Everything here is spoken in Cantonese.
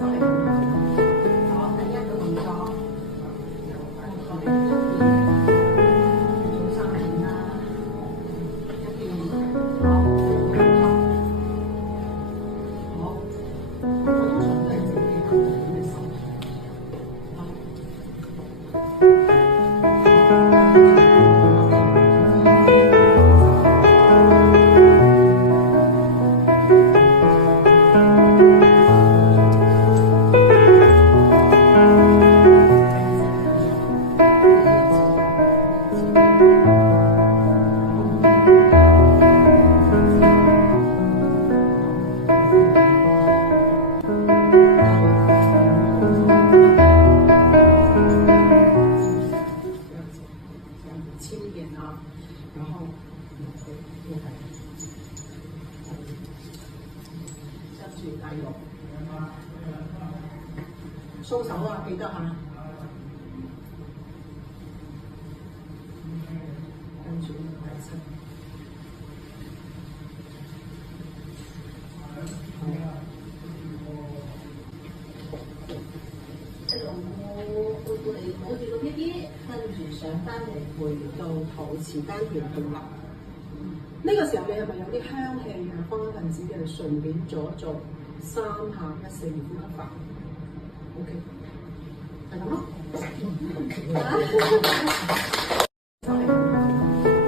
好，第一個動作，我哋做三邊啦，一邊好，好，我通常都係自己咁嘅手，輕一點啊，然後跟住大肉，鬆手啊，記得嚇。跟住第七，一路背過嚟，摸住個 BB，跟住上翻嚟，回到肚臍丹田倒立。呢個時候你係咪有啲香氣啊？方分子嘅順便做一做3下1、4、呼吸法。OK，係咁咯。